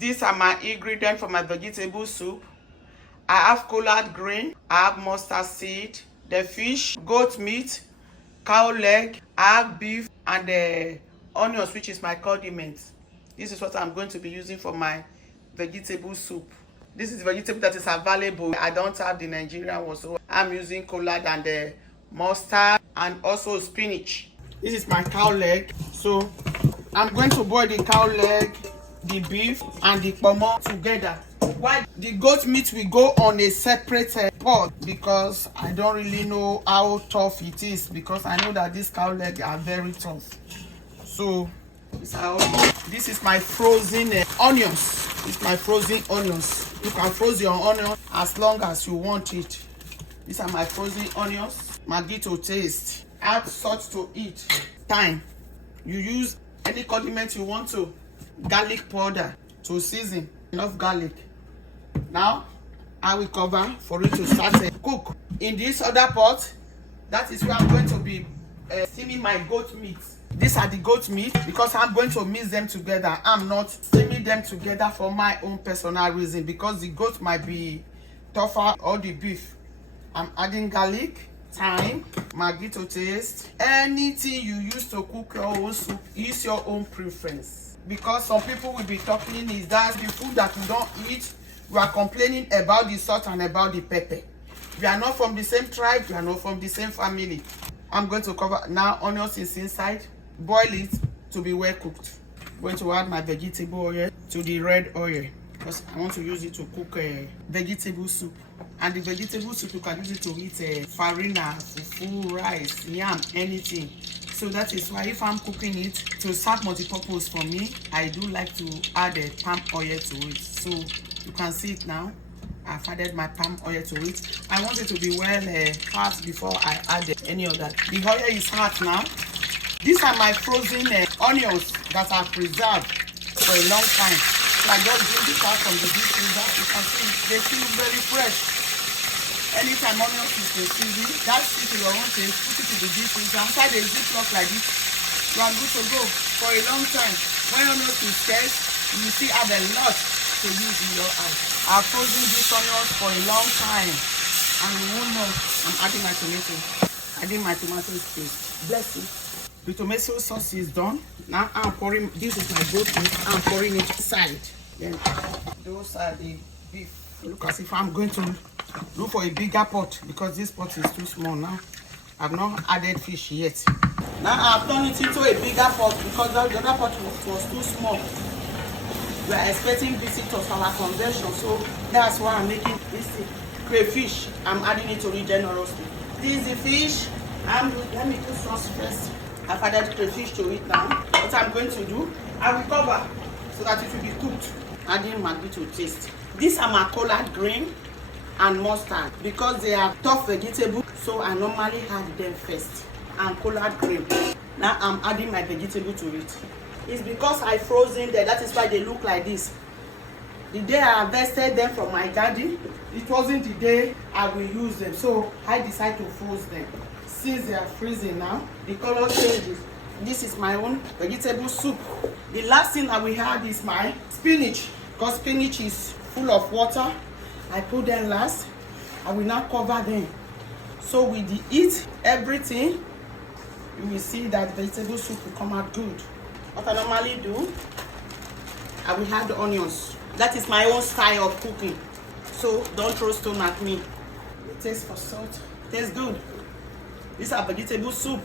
These are my ingredients for my vegetable soup. I have collard green, I have mustard seed, the fish, goat meat, cow leg, I have beef, and the onions, which is my condiments. This is what I'm going to be using for my vegetable soup. This is vegetable that is available. I don't have the Nigerian one, so I'm using collard and the mustard and also spinach. This is my cow leg. So I'm going to boil the cow leg, the beef, and the pomo together. While the goat meat will go on a separate pot, because I don't really know how tough it is, because I know that these cow legs are very tough. So this is my frozen onions. It's my frozen onions. You can freeze your onion as long as you want it. These are my frozen onions. Maggi to taste. Add salt to eat. Thyme. You use any condiment you want to. Garlic powder to season. Enough garlic. Now I will cover for it to start cook. In this other pot, that is where I'm going to be steaming my goat meat. These are the goat meat, because I'm going to mix them together. I'm not steaming them together for my own personal reason, because the goat might be tougher, or the beef. I'm adding garlic, thyme, Maggi to taste. Anything you use to cook your own soup is your own preference, because some people will be talking is that the food that you don't eat, you are complaining about the salt and about the pepper. We are not from the same tribe, we are not from the same family. I'm going to cover now. Onions is inside. Boil it to be well cooked. I'm going to add my vegetable oil to the red oil, because I want to use it to cook vegetable soup. And the vegetable soup, you can use it to eat farina, fufu, rice, yam, anything. So that is why if I'm cooking it to serve multi-purpose for me, I do like to add palm oil to it. So you can see it now. I've added my palm oil to it. I want it to be well hot before I add any other. The oil is hot now. These are my frozen onions that are preserved for a long time. So I just bring this out from the deep freezer. You can see they feel very fresh. Anytime onions is season, that's it to your own taste. Put it in the deep freezer. Inside a ziplock like this, you are good to go for a long time. When onions is scarce, you will still have a lot to use in your house. I've frozen these onions for a long time, and you won't know. I'm adding my tomato. Adding my tomato paste. Bless you. The tomato sauce is done. Now I'm pouring. This is my goat meat. I'm pouring it inside. Then those are the beef. Look as if I'm going to look for a bigger pot, because this pot is too small now. I've not added fish yet. Now I've turned it into a bigger pot, because the other pot was too small. We are expecting visitors for our convention, so that's why I'm making this crayfish. I'm adding it to it generously. This is the fish. Let me do sauce first. I've added crayfish to it now. What I'm going to do, I will cover so that it will be cooked. Adding Maggi to taste. These are my collard green and mustard, because they are tough vegetables, so I normally add them first. And collard green. Now I'm adding my vegetable to it. It's because I frozen them, that is why they look like this. The day I harvested them from my garden, it wasn't the day I will use them, so I decided to freeze them. Since they are freezing now, the color changes. This is my own vegetable soup. The last thing I will add is my spinach, because spinach is full of water. I put them last. I will now cover them. So with the heat, everything, you will see that vegetable soup will come out good. What I normally do, I will add the onions. That is my own style of cooking. So don't throw stone at me. The taste for salt. Tastes good. These are vegetable soup.